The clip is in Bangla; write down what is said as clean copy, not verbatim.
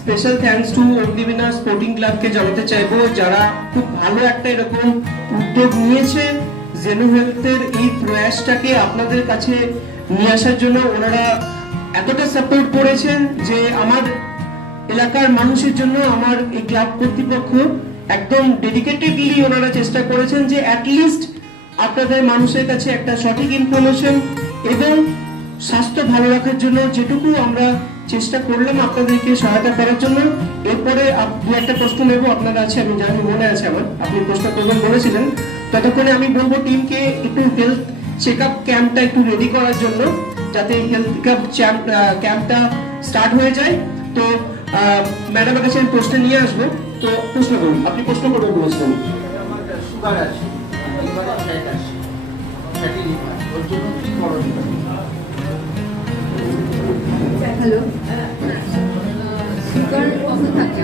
Special thanks to Agnibina sporting ক্লাবকে জানাতে চাইবো, যারা খুব ভালো একটা এরকম উদ্যোগ নিয়েছে জেনু হেলথের এই প্রয়াসটাকে আপনাদের কাছে নিয়ে আসার জন্য। ওনারা এতটা সাপোর্ট করেছেন যে আমার এলাকার মানুষের জন্য আমার এই ক্লাব কর্তৃপক্ষ একদম ডেডিকেটেডলি ওনারা চেষ্টা করেছেন যে অ্যাটলিস্ট আপনাদের মানুষের কাছে একটা সঠিক ইনফরমেশন এবং স্বাস্থ্য ভালো রাখার জন্য যেটুকু আমরা চেষ্টা করলাম আপনাদেরকে সহায়তা করার জন্য। এরপরে দু একটা প্রশ্ন নেব আপনার আছে, আমি জানি মনে আছে আমার, আপনি প্রশ্ন করবেন বলেছিলেন। ততক্ষণে আমি বলবো টিমকে একটু হেলথ চেক আপ ক্যাম্পটা একটু রেডি করার জন্য, যাতে হেলথ ক্যাম্পটা স্টার্ট হয়ে যায়। তো ম্যাডামের কাছে আমি প্রশ্ন নিয়ে আসবো, তো প্রশ্ন করুন, আপনি প্রশ্ন করবেন বলেছিলেন। সুগার আছে, ফ্যাট আছে, ফ্যাটি লিভার, ওর জন্য কি করণীয়? হ্যালো, সুগার কখন থাকে?